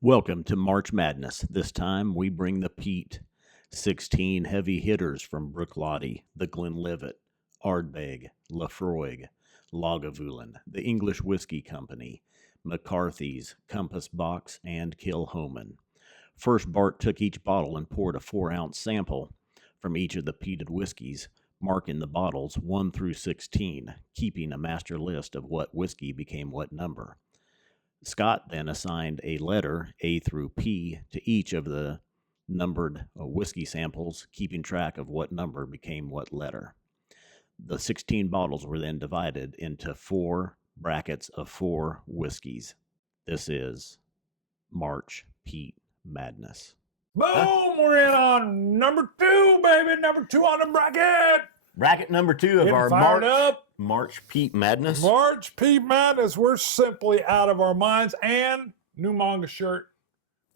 Welcome to March Madness. This time we bring the peat. 16 heavy hitters from Brooklady, the Glenlivet, Ardbeg, Laphroaig, Lagavulin, the English Whiskey Company, McCarthy's, Compass Box, and Kilchoman. First, Bart took each bottle and poured a 4-ounce sample from each of the peated whiskeys, marking the bottles 1 through 16, keeping a master list of what whiskey became what number. Scott then assigned a letter, A through P, to each of the numbered whiskey samples, keeping track of what number became what letter. The 16 bottles were then divided into 4 brackets of 4 whiskeys. This is March Peat Madness. Boom! We're in on number 2, baby. Number 2 on the bracket. Bracket number 2 of Getting our fired up. March Peat Madness. March Peat Madness. We're simply out of our minds. And new manga shirt.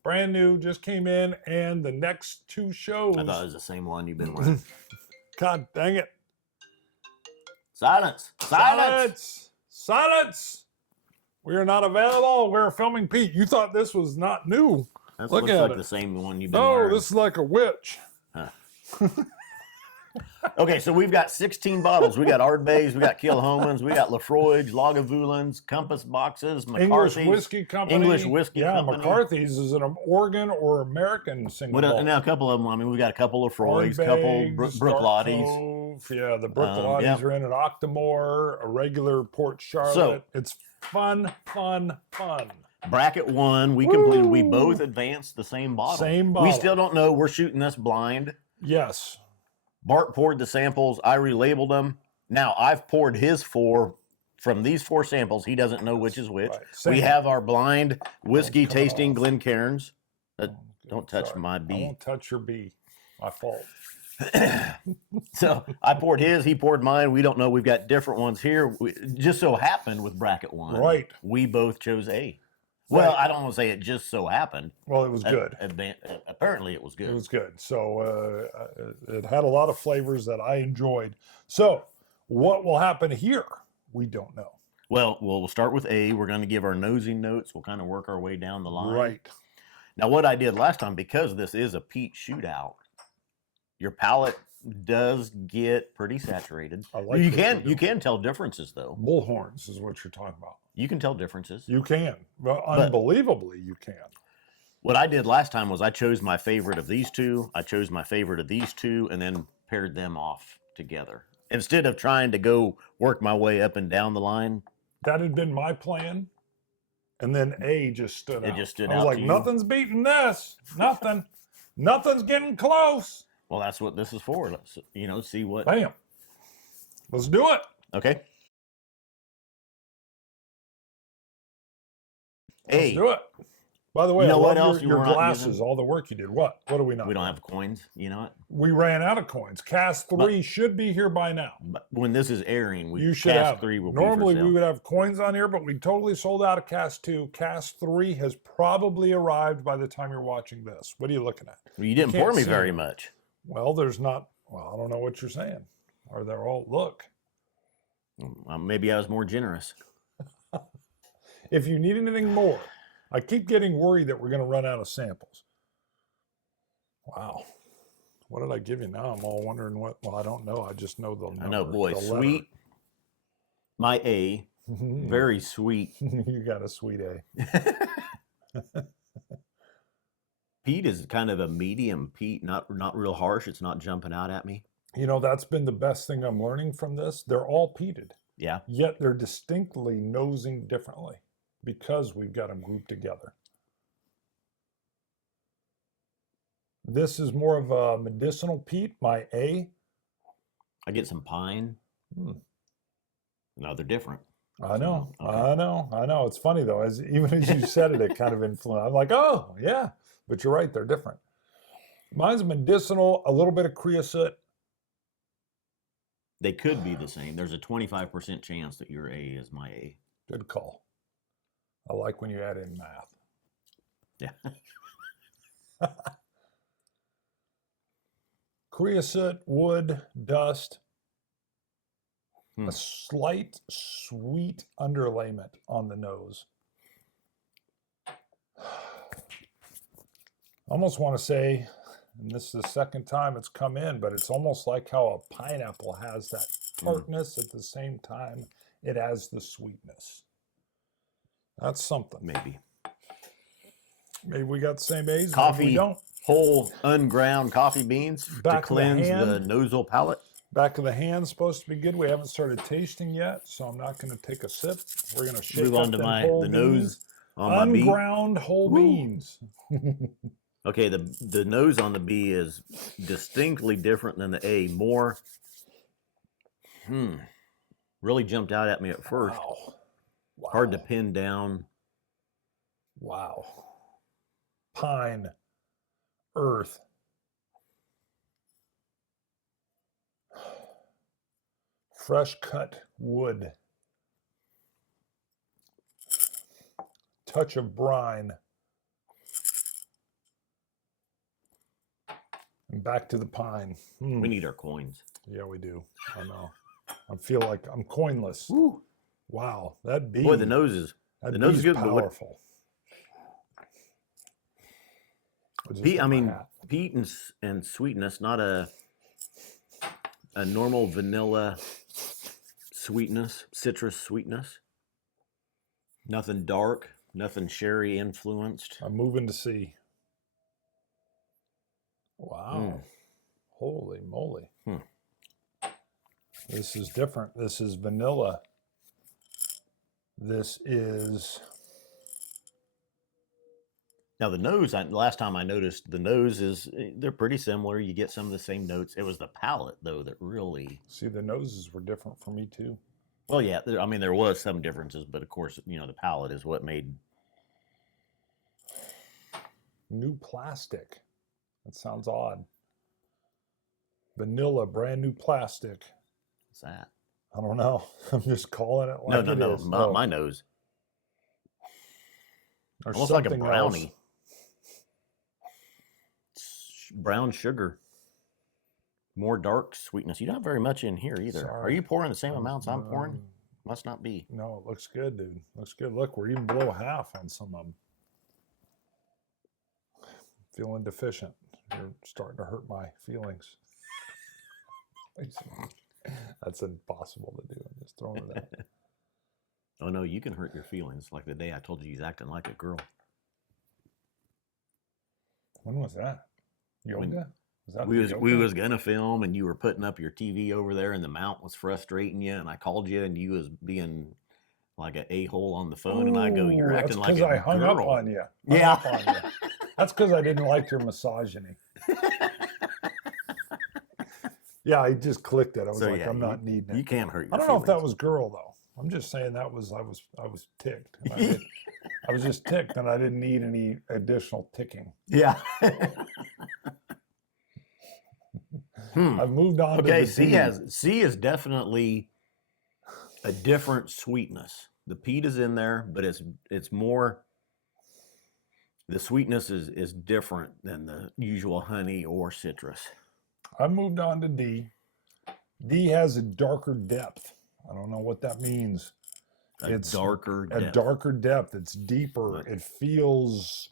Brand new. Just came in. And the next 2 shows. I thought it was the same one you've been wearing. God dang it. Silence! Silence! Silence! We are not available. We're filming Pete. You thought this was not new. That Look looks at like it. the same one you've been wearing. No, this is like a witch. Huh. Okay, so we've got 16 bottles. We got Ardbegs, we got Kilchomans, we got Laphroaigs, Lagavulins, Compass Boxes, McCarthy's. English Whiskey Company. English Whiskey Company. McCarthy's is an Oregon or American single malt. Now a couple of them. I mean, we got a couple of Laphroaigs, a couple Brookladys. Yeah, the Brookladys are in an Octomore, a regular Port Charlotte. So, it's fun. Bracket 1, we completed. We both advanced the same bottle. Same bottle. We still don't know. We're shooting this blind. Yes. Bart poured the samples. I relabeled them. Now, I've poured his 4 from these 4 samples. He doesn't know which is which. Right. We have our blind whiskey tasting Glencairns. Don't touch my bee. I won't touch your bee. My fault. So I poured his. He poured mine. We don't know. We've got different ones here. Just so happened with bracket 1. Right. We both chose A. Well, I don't want to say it just so happened. Well, it was good. Apparently, it was good. It was good. So it had a lot of flavors that I enjoyed. So what will happen here? We don't know. Well, we'll start with A. We're going to give our nosing notes. We'll kind of work our way down the line. Right. Now, what I did last time, because this is a peat shootout, your palate does get pretty saturated. I like you can tell differences, though. Bullhorns is what you're talking about. You can tell differences. You can. Well, unbelievably, you can. What I did last time was I chose my favorite of these 2. I chose my favorite of these 2 and then paired them off together. Instead of trying to go work my way up and down the line. That had been my plan. And then A just stood out. It just stood I was out like, to you. nothing's beating this. Nothing. Nothing's getting close. Well, that's what this is for. Let's, see what. Bam. Let's do it. Okay. Let's do it. By the way, You know I what love else your we're not glasses, using? all the work you did. What? What do we not? We don't have coins. You know what? We ran out of coins. Cast 3 should be here by now. But when this is airing, You should Cast have. 3 will Normally be for we sale. would have coins on here, but we totally sold out of Cast 2. Cast 3 has probably arrived by the time you're watching this. What are you looking at? Well, you didn't can't pour me see very it. much. Well, there's not. Well, I don't know what you're saying. Or they're all, look. Maybe I was more generous. If you need anything more, I keep getting worried that we're going to run out of samples. Wow. What did I give you now? I'm all wondering what. Well, I don't know. I just know the number. I know, boy, the sweet. My A, letter. very sweet. You got a sweet A. Peat is kind of a medium peat, not real harsh. It's not jumping out at me. You know, that's been the best thing I'm learning from this. They're all peated, Yeah. yet they're distinctly nosing differently because we've got them grouped together. This is more of a medicinal peat, my A. I get some pine. No, they're different. I know, Okay. I know. It's funny though, even as you said it, it kind of influenced. I'm like, oh yeah, but you're right, they're different. Mine's medicinal, a little bit of creosote. They could be the same. There's a 25% chance that your A is my A. Good call. I like when you add in math. Yeah. Creosote, wood, dust, a slight sweet underlayment on the nose. almost want to say, and this is the second time it's come in, but it's almost like how a pineapple has that tartness at the same time it has the sweetness. That's something. Maybe. Maybe we got the same age. Coffee, we don't. whole unground coffee beans to cleanse the nasal palate. Back of the hand's supposed to be good. We haven't started tasting yet, so I'm not going to take a sip. We're going to shake Move on to the nose on my bee. Unground whole beans. Okay, the nose on the B is distinctly different than the A. More, really jumped out at me at first. Wow. Hard to pin down. Wow. Pine, earth. Fresh cut wood. Touch of brine. And back to the pine. We need our coins. Yeah, we do. I know. I feel like I'm coinless. Woo. Wow, that bee. Boy, the nose is good. Powerful. Peat, peat and sweetness, not a normal vanilla sweetness, citrus sweetness. Nothing dark, nothing sherry influenced. I'm moving to C. Wow. Holy moly. This is different. This is vanilla. This is... Now the nose, last time I noticed the nose they're pretty similar. You get some of the same notes. It was the palate though that really... See, the noses were different for me too. Well, yeah, there was some differences, but of course, the palate is what made... New plastic. That sounds odd. Vanilla, brand new plastic. What's that? I don't know. I'm just calling it like no, not my nose. Or almost like a something brownie. else. Brown sugar. More dark sweetness. You don't have very much in here either. Sorry. Are you pouring the same amounts I'm pouring? Must not be. No, it looks good, dude. Looks good. Look, we're even below half on some of them. Feeling deficient. You're starting to hurt my feelings. That's impossible to do. I'm just throwing it out. Oh no, you can hurt your feelings. Like the day I told you he's acting like a girl. When was that? Yoga? We was gonna film, and you were putting up your TV over there, and the mount was frustrating you, and I called you, and you was being like an a-hole on the phone, and I go, "You're acting like a girl." That's because I hung up on you. Yeah. That's because I didn't like your misogyny. Yeah, I just clicked it. I was I'm not needing it. You can't hurt your I don't know if that was girl though. I'm just saying I was ticked. I was just ticked, and I didn't need any additional ticking. Yeah. I've moved on. Okay, to C is definitely a different sweetness. The peat is in there, but it's more. The sweetness is different than the usual honey or citrus. I moved on to D. D has a darker depth. I don't know what that means. It's darker depth. A darker depth. It's deeper. It feels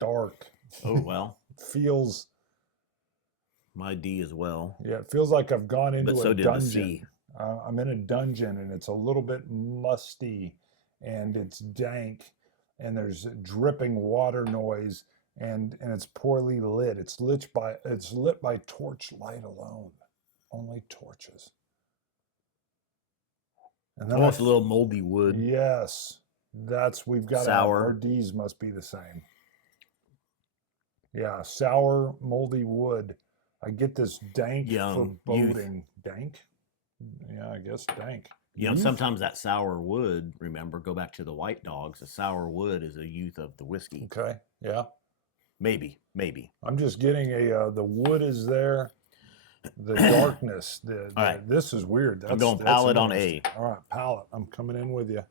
dark. Oh, well. Feels... My D as well. Yeah, it feels like I've gone into a dungeon. Did the C. I'm in a dungeon, and it's a little bit musty, and it's dank, and there's dripping water noise, and it's poorly lit. It's lit by torch light alone. Only torches. And then almost a little moldy wood. Yes. We've got sour. Our D's must be the same. Yeah, sour, moldy wood. I get this dank foreboding. Dank? Yeah, I guess dank. Sometimes that sour wood, remember, go back to the white dogs. The sour wood is a youth of the whiskey. Okay, yeah. Maybe. I'm just getting the wood is there. The darkness. Right. This is weird. I'm going palate on A. All right, palate. I'm coming in with you.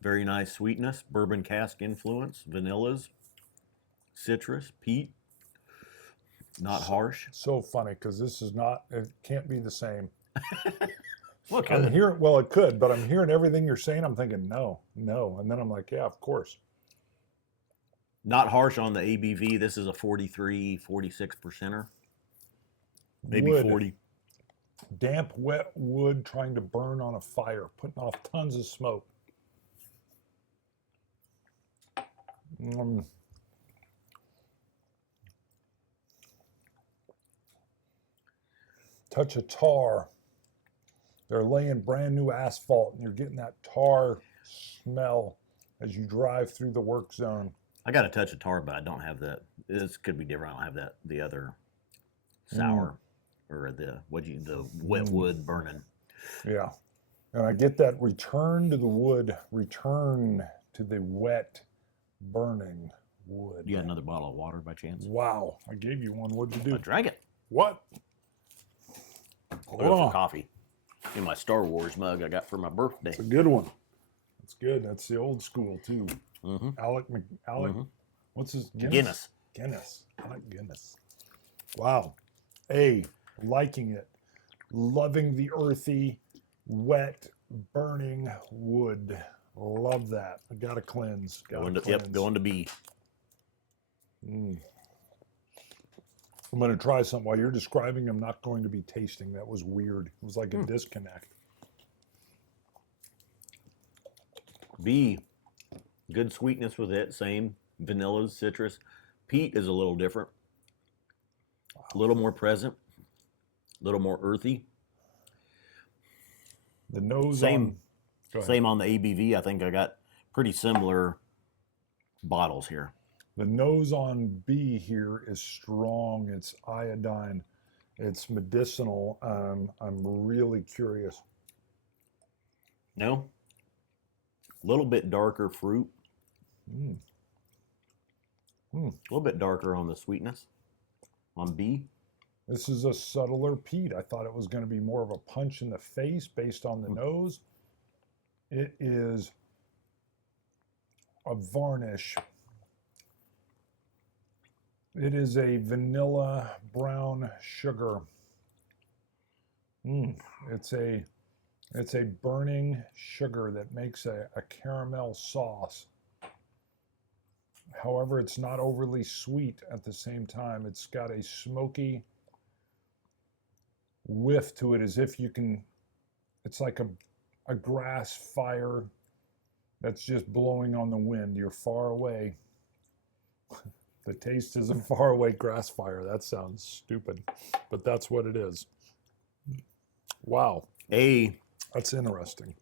Very nice sweetness, bourbon cask influence, vanillas, citrus, peat. Not harsh. So funny because this is not. It can't be the same. Well, it I'm could. hearing. Well, it could, but I'm hearing everything you're saying. I'm thinking no, and then I'm like, yeah, of course. Not harsh on the ABV. This is a 43, 46 percenter. Maybe Wood, 40. damp, wet wood trying to burn on a fire, putting off tons of smoke. Touch of tar. They're laying brand new asphalt, and you're getting that tar smell as you drive through the work zone. I got a touch of tar, but I don't have that. This could be different. I don't have that. The other sour or the wet wood burning. Yeah, and I get that return to the wood, return to the wet, burning wood. You got another bottle of water by chance? Wow, I gave you one. What'd you do? I drank it. What? I'll go for coffee. In my Star Wars mug I got for my birthday. It's a good one. It's good. That's the old school too. Mm-hmm. Alec, what's his Guinness? Guinness. Alec Guinness. Wow. Liking it. Loving the earthy, wet, burning wood. Love that. I gotta cleanse. Going to B. I'm going to try something. While you're describing, I'm not going to be tasting. That was weird. It was like a disconnect. B, good sweetness with it. Same vanillas, citrus. Peat is a little different. A little more present. A little more earthy. The nose same on the ABV. I think I got pretty similar bottles here. The nose on B here is strong. It's iodine. It's medicinal. I'm really curious. No? A little bit darker fruit. A little bit darker on the sweetness on B. This is a subtler peat. I thought it was going to be more of a punch in the face based on the nose. It is a varnish. It is a vanilla brown sugar. It's a burning sugar that makes a caramel sauce. However, it's not overly sweet at the same time. It's got a smoky whiff to it, as if you can, it's like a grass fire that's just blowing on the wind. You're far away. The taste is a faraway grass fire. That sounds stupid, but that's what it is. Wow. That's interesting.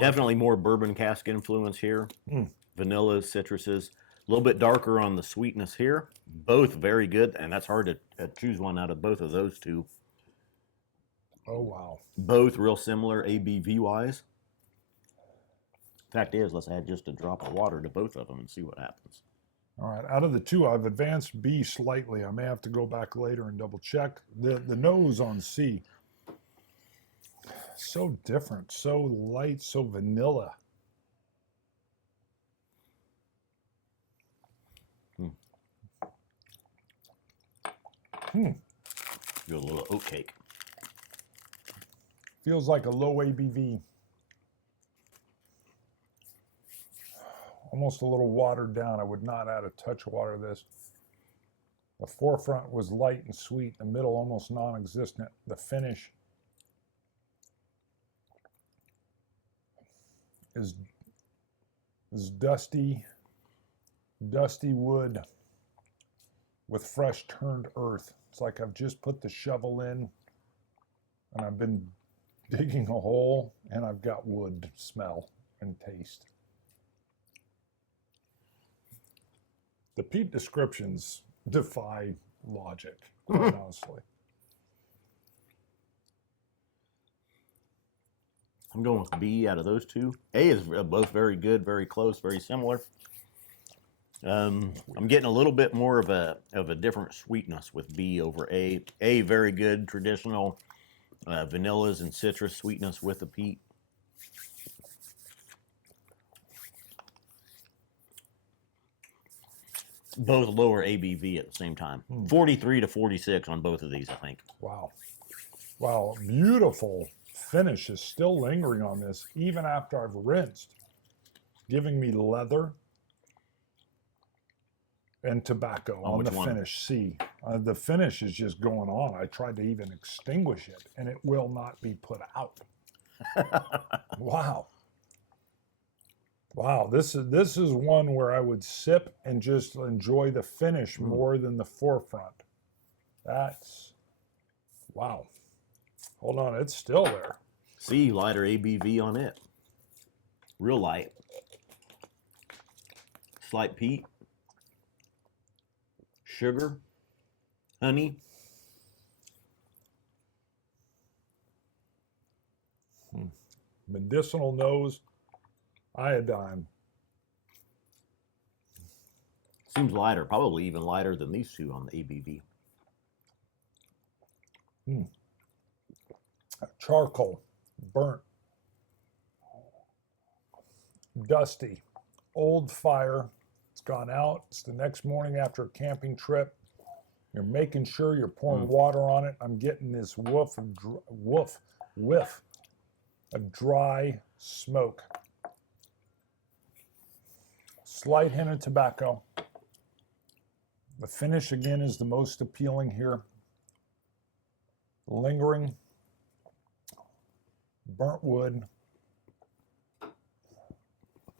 Definitely more bourbon cask influence here. Vanillas, citruses. A little bit darker on the sweetness here. Both very good, and that's hard to choose one out of both of those two. Oh, wow. Both real similar ABV-wise. Fact is, let's add just a drop of water to both of them and see what happens. All right, out of the two, I've advanced B slightly. I may have to go back later and double check. The nose on C, so different, so light, so vanilla. Do a little oat cake. Feels like a low ABV. Almost a little watered down. I would not add a touch of water to this. The forefront was light and sweet. The middle almost non-existent. The finish is dusty wood with fresh turned earth. It's like I've just put the shovel in and I've been digging a hole and I've got wood smell and taste. The peat descriptions defy logic, quite honestly. I'm going with B out of those two. A is both very good, very close, very similar. I'm getting a little bit more of a different sweetness with B over A. A, very good, traditional vanillas and citrus sweetness with the peat. both lower ABV at the same time. 43 to 46 on both of these, I think. Wow. Wow, beautiful finish is still lingering on this, even after I've rinsed, giving me leather and tobacco on the finish. See, the finish is just going on. I tried to even extinguish it, and it will not be put out. Wow. Wow, this is one where I would sip and just enjoy the finish more than the forefront. That's, wow. Hold on, it's still there. See, lighter ABV on it. Real light. Slight peat. Sugar. Honey. Medicinal nose. Iodine. Seems lighter, probably even lighter than these two on the ABV. Charcoal, burnt, dusty, old fire. It's gone out. It's the next morning after a camping trip. You're making sure you're pouring water on it. I'm getting this whiff of dry smoke. Slight hint of tobacco. The finish again is the most appealing here. Lingering, burnt wood,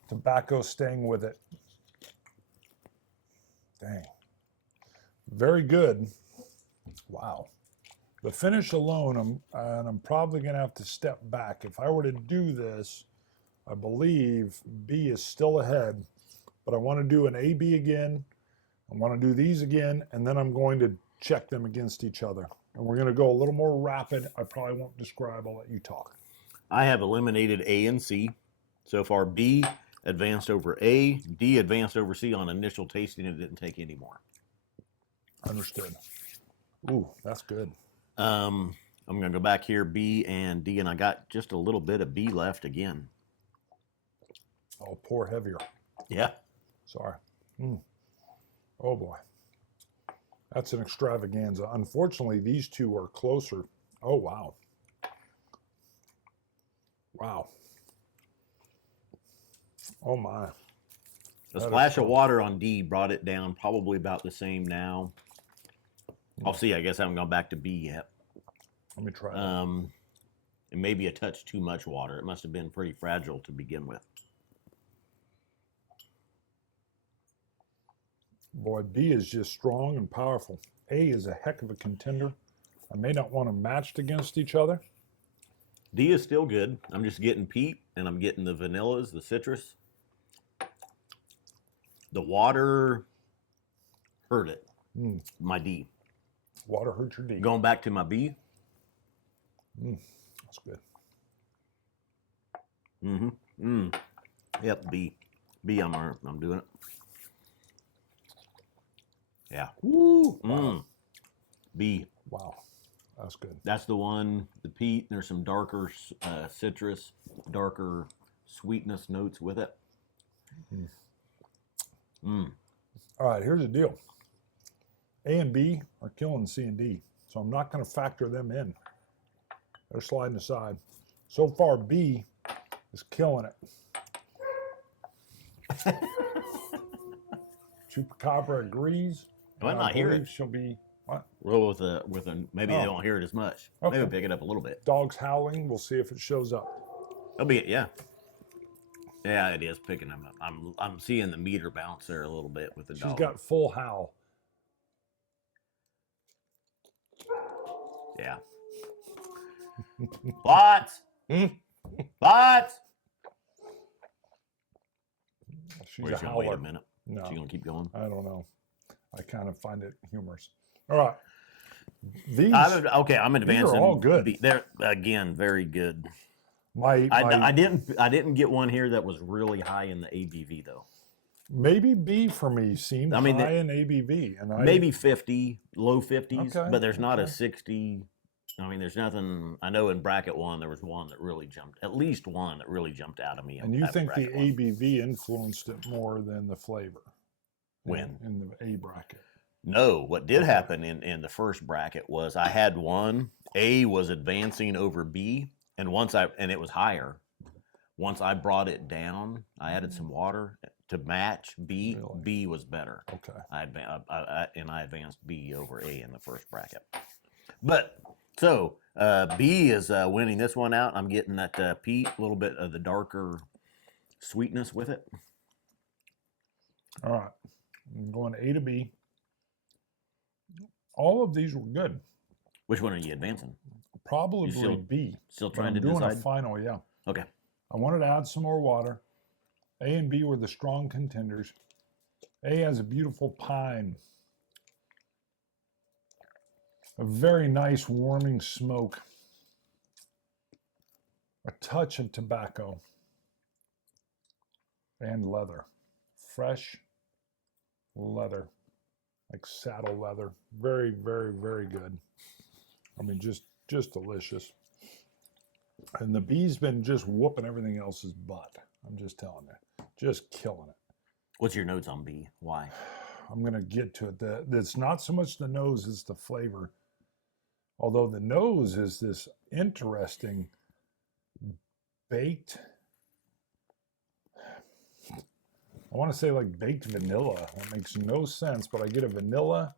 tobacco staying with it. Dang. Very good. Wow. The finish alone, I'm probably going to have to step back. If I were to do this, I believe B is still ahead, but I want to do an AB again. I want to do these again, and then I'm going to check them against each other. And we're going to go a little more rapid. I probably won't describe. I'll let you talk. I have eliminated A and C. So far, B advanced over A. D advanced over C on initial tasting. It didn't take any more. Understood. Ooh, that's good. I'm going to go back here, B and D, and I got just a little bit of B left again. I'll pour heavier. Yeah. Sorry. Oh, boy. That's an extravaganza. Unfortunately, these two are closer. Oh, wow. Wow. Oh, my. A splash of water on D brought it down probably about the same now. I'll see. I guess I haven't gone back to B yet. Let me try. And maybe a touch too much water. It must have been pretty fragile to begin with. Boy, B is just strong and powerful. A is a heck of a contender. I may not want them matched against each other. D is still good. I'm just getting peat, and I'm getting the vanillas, the citrus. The water hurt it. My D. Water hurt your D. Going back to my B. That's good. Yep, B. B, I'm doing it. Yeah. Woo. Wow. B. Wow. That's good. That's the one, the peat. There's some darker citrus, darker sweetness notes with it. All right, here's the deal. A and B are killing C and D, so I'm not going to factor them in. They're sliding aside. So far, B is killing it. Chupacabra agrees. Why not hear it? She'll be what? Well, with a maybe they won't hear it as much. Okay. Maybe pick it up a little bit. Dogs howling. We'll see if it shows up. That'll be it. Yeah. Yeah, it is picking them up. I'm seeing the meter bounce there a little bit with the dog. She's got full howl. Yeah. Lots. Lots. She's Wait, a she'll howler. wait a minute. No, She's gonna keep going. I don't know. I kind of find it humorous. All right. These I'm advancing. These are all good. They're again very good. I didn't get one here that was really high in the ABV though. Maybe B for me seemed high in ABV, and maybe 50, low 50s, Okay, but there's not a 60. I mean, there's nothing. I know in bracket one there was one that really jumped, at least one that really jumped out of me. And you think the bracket one. ABV influenced it more than the flavor? When? In the A bracket. No, what did happen in the first bracket was I had one. A was advancing over B, and it was higher. Once I brought it down, I added some water to match B. Really? B was better. Okay. I advanced B over A in the first bracket. But so B is winning this one out. I'm getting that peat, a little bit of the darker sweetness with it. All right. I'm going A to B. All of these were good. Which one are you advancing? Probably B. Still trying to to decide? doing a final, yeah. Okay. I wanted to add some more water. A and B were the strong contenders. A has a beautiful pine. A very nice warming smoke. A touch of tobacco. And leather. Fresh leather. Like saddle leather. Very, very, very good. I mean, just delicious. And the B's been just whooping everything else's butt. I'm just telling you. Just killing it. What's your notes on B? Why? I'm going to get to it. It's not so much the nose as the flavor. Although the nose is this interesting baked, I want to say like baked vanilla. That makes no sense, but I get a vanilla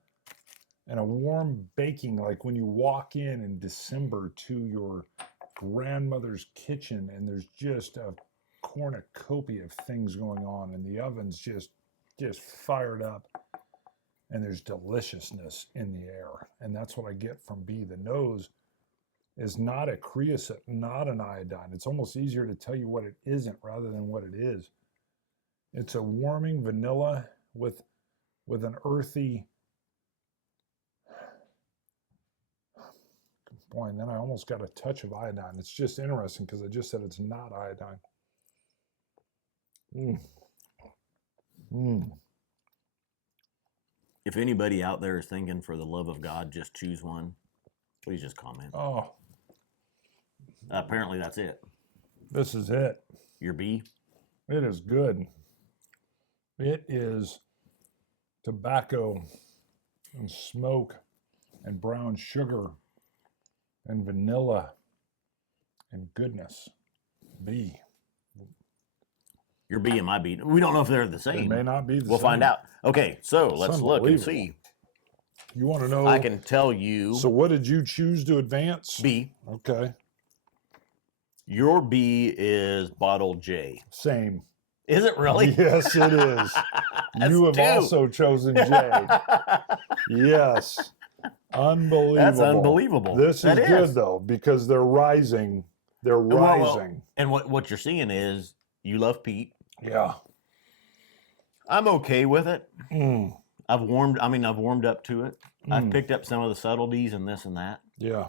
and a warm baking, like when you walk in December to your grandmother's kitchen and there's just a cornucopia of things going on and the oven's just fired up and there's deliciousness in the air. And that's what I get from B. The nose is not a creosote, not an iodine. It's almost easier to tell you what it isn't rather than what it is. It's a warming vanilla with an earthy, boy, and then I almost got a touch of iodine. It's just interesting because I just said it's not iodine. If anybody out there is thinking, for the love of God, just choose one, please just comment. Oh. Apparently that's it. This is it. Your B? It is good. It is tobacco and smoke and brown sugar and vanilla and goodness. B. Your B and my B. We don't know if they're the same. They may not be the same. We'll find out. Okay, so let's look and see. You want to know? I can tell you. So what did you choose to advance? B. Okay. Your B is bottle J. Same. Is it really? Yes, it is. You have also chosen J. Yes. Unbelievable. That's unbelievable. This is good, though, because they're rising. They're rising. And what you're seeing is you love peat. Yeah. I'm okay with it. I've warmed up to it. I've picked up some of the subtleties and this and that. Yeah.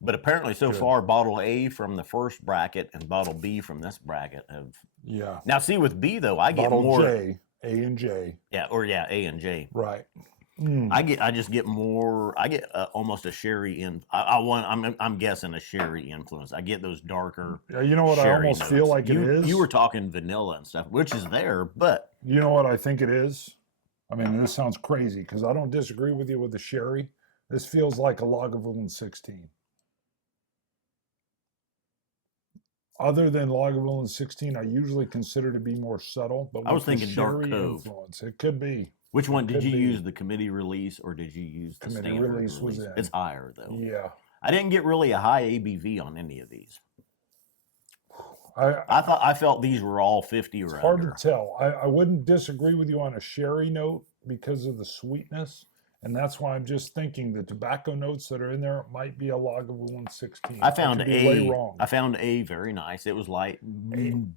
But apparently so far, bottle A from the first bracket and bottle B from this bracket have. Yeah. Now, see, with B, though, I get bottle more. J, A and J. Yeah, A and J. Right. I just get more. I get almost a sherry I'm guessing a sherry influence. I get those darker. Yeah, you know what I almost notes. feel like it is. You were talking vanilla and stuff, which is there, but you know what I think it is. I mean, this sounds crazy because I don't disagree with you with the sherry. This feels like a Lagavulin 16. Other than Lagavulin 16, I usually consider to be more subtle. But I was thinking Dark sherry Cove. Influence, it could be. Which one did you use? The committee release or did you use the Committee standard release? Was in. It's higher though. Yeah. I didn't get really a high ABV on any of these. I felt these were all 50 or under. Hard to tell. I wouldn't disagree with you on a sherry note because of the sweetness. And that's why I'm just thinking the tobacco notes that are in there might be a Lagavulin 16. I found way wrong. I found A very nice. It was light.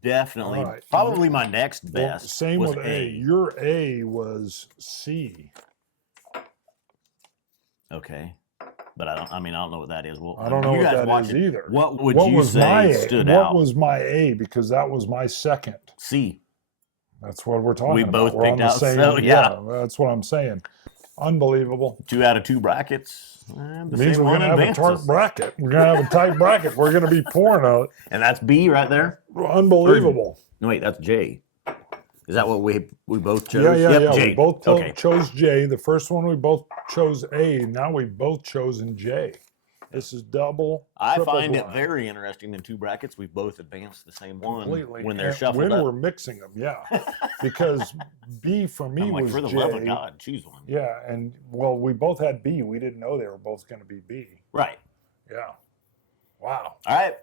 Definitely. Right. Probably my next best. Same was with A. Your A was C. Okay. But I don't know what that is. Well, I don't know what that is either. What would you say stood out? What was my A? Because that was my second. C. That's what we're talking about. We both picked out. So, yeah, that's what I'm saying. Unbelievable. 2 out of 2 brackets. It means we're going to have a tight bracket. We're going to have a tight bracket. We're going to be pouring out. And that's B right there? Unbelievable. No, wait, that's J. Is that what we both chose? Yeah. J. We both Okay. chose J. The first one we both chose A. Now we both chosen J. This is double. I triple find it blind. very interesting in two brackets. We both advanced the same one Completely. when they're And shuffled when up. we're mixing them, yeah. Because B for me I'm like, was for the J. love of God, choose one. Yeah, and well, we both had B. We didn't know they were both going to be B. Right. Yeah. Wow. All right.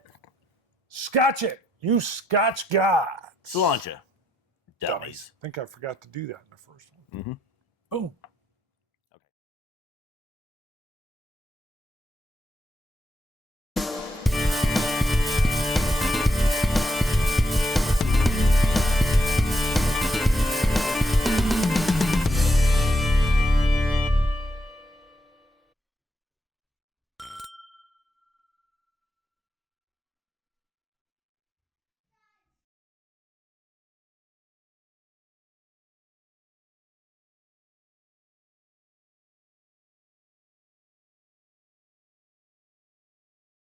Scotch it, you Scotch gods. Cilantro. Dummies. I think I forgot to do that in the first one. Mm-hmm. Boom.